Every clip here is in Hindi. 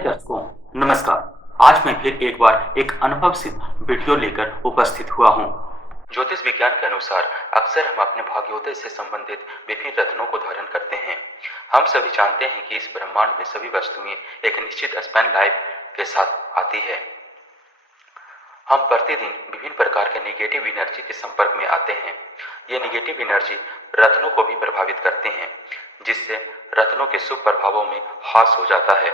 दर्शकों, नमस्कार। आज मैं फिर एक बार एक अनुभव सिद्ध वीडियो लेकर उपस्थित हुआ हूँ। ज्योतिष विज्ञान के अनुसार अक्सर हम अपने भाग्योदय से संबंधित विभिन्न रत्नों को धारण करते हैं। हम सभी जानते हैं कि इस ब्रह्मांड में सभी वस्तुएं एक निश्चित स्पैन लाइफ के साथ आती है। हम प्रतिदिन विभिन्न प्रकार के नेगेटिव एनर्जी के संपर्क में आते हैं। ये नेगेटिव एनर्जी रत्नों को भी प्रभावित करते हैं, जिससे रत्नों के शुभ प्रभावों में ह्रास हो जाता है।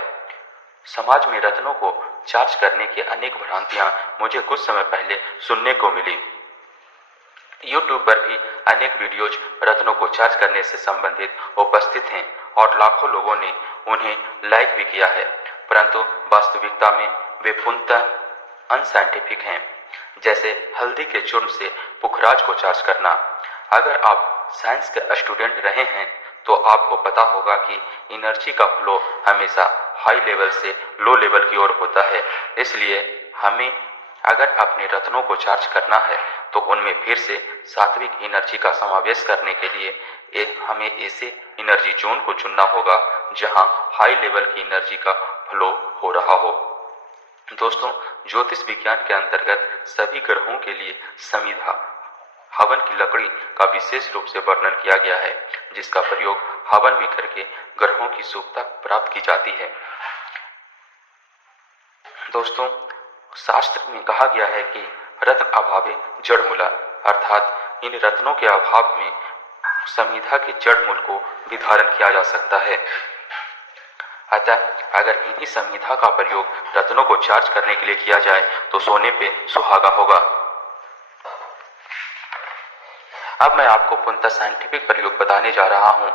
समाज में रत्नों को चार्ज करने की अनेक भ्रांतियां मुझे कुछ समय पहले सुनने को मिली। YouTube पर भी अनेक वीडियोज रत्नों को चार्ज करने से संबंधित उपस्थित हैं और लाखों लोगों ने उन्हें लाइक भी किया है, परंतु वास्तविकता में वे पूर्णतः अनसाइंटिफिक हैं। जैसे हल्दी के चूर्ण से पुखराज को चार्ज करना। अगर आप साइंस के स्टूडेंट रहे हैं तो आपको पता होगा कि एनर्जी का फ्लो हमेशा हाई लेवल से लो लेवल की ओर होता है। इसलिए हमें अगर अपने रत्नों को चार्ज करना है तो उनमें फिर से सात्विक एनर्जी का समावेश करने के लिए हमें ऐसे एनर्जी जोन को चुनना होगा जहां हाई लेवल की एनर्जी का फ्लो हो रहा हो। दोस्तों, ज्योतिष विज्ञान के अंतर्गत सभी ग्रहों के लिए समिधा हवन की लकड़ी का विशेष रूप से वर्णन किया गया है, जिसका प्रयोग हवन में करके ग्रहों की शुभता प्राप्त की जाती है। दोस्तों, शास्त्र में कहा गया है कि रत्न अभावे जड़ मूला, अर्थात इन रत्नों के अभाव में समिधा के जड़ मूल को भी धारण किया जा सकता है। अतः अगर इन्हीं समिधा का प्रयोग रत्नों को चार्ज करने के लिए किया जाए तो सोने पे सुहागा होगा। अब मैं आपको पूर्णतः साइंटिफिक प्रयोग बताने जा रहा हूँ।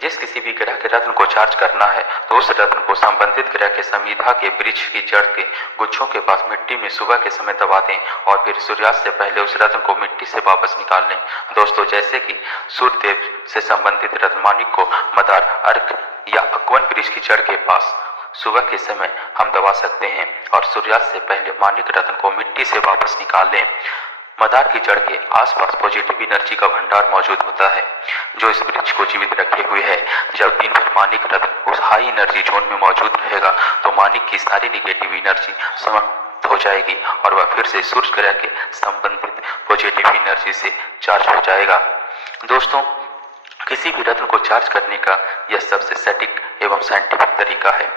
जिस किसी भी ग्रह के रत्न को चार्ज करना है तो उस रत्न को संबंधित ग्रह के समिधा के वृक्ष की जड़ के गुच्छों के पास मिट्टी में सुबह के समय दबा दें और फिर सूर्यास्त से पहले उस रत्न को मिट्टी से वापस निकाल लें। दोस्तों, जैसे कि सूर्यदेव से संबंधित रत्नमाणिक को मदार, अर्क या अकवन वृक्ष की जड़ के पास सुबह के समय हम दबा सकते हैं और सूर्यास्त से पहले माणिक रत्न को मिट्टी से वापस निकाल लें। मदार की जड़ के आसपास पॉजिटिव एनर्जी का भंडार मौजूद होता है जो इस वृक्ष को जीवित रखे हुए है। जब दिन भर माणिक रत्न उस हाई एनर्जी जोन में मौजूद रहेगा तो माणिक की सारी नेगेटिव एनर्जी समाप्त हो जाएगी और वह फिर से सूर्य ग्रह के संबंधित पॉजिटिव एनर्जी से चार्ज हो जाएगा। दोस्तों, किसी भी रत्न को चार्ज करने का यह सबसे सटीक एवं साइंटिफिक तरीका है।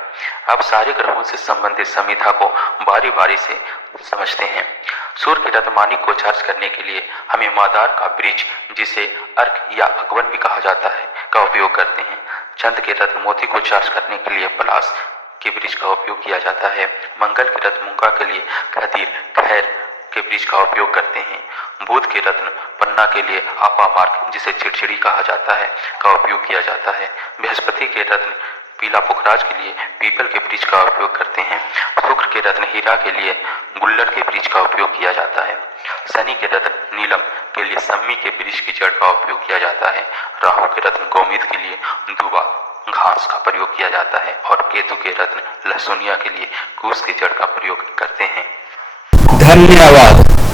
अब सारे ग्रहों से संबंधित समिधा को बारी बारी से समझते हैं। सूर्य के रत्नमाणिक को चार्ज करने के लिए हमें मादार का वृक्ष, जिसे अर्क या अकवन भी कहा जाता है, का उपयोग करते हैं। चंद्र के रत्न मोती को चार्ज करने के लिए पलाश के वृक्ष का उपयोग किया जाता है। मंगल के रत्न मूंगा के लिए खदीर, खैर के वृक्ष का उपयोग करते हैं। बुध के रत्न पन्ना के लिए आपामार्क, जिसे चिड़चिड़ी कहा जाता है, का उपयोग किया जाता है। बृहस्पति के रत्न पीला पुखराज के लिए पीपल के वृक्ष का उपयोग करते हैं। शुक्र के रत्न हीरा के लिए गुल्लड़ के वृक्ष का उपयोग किया जाता है। शनि के रत्न नीलम के लिए सम्मी के वृक्ष की जड़ का उपयोग किया जाता है। राहु के रत्न गोमेद के लिए दुबा घास का प्रयोग किया जाता है और केतु के रत्न लहसुनिया के लिए कूस की जड़ का प्रयोग करते हैं। धन्यवाद।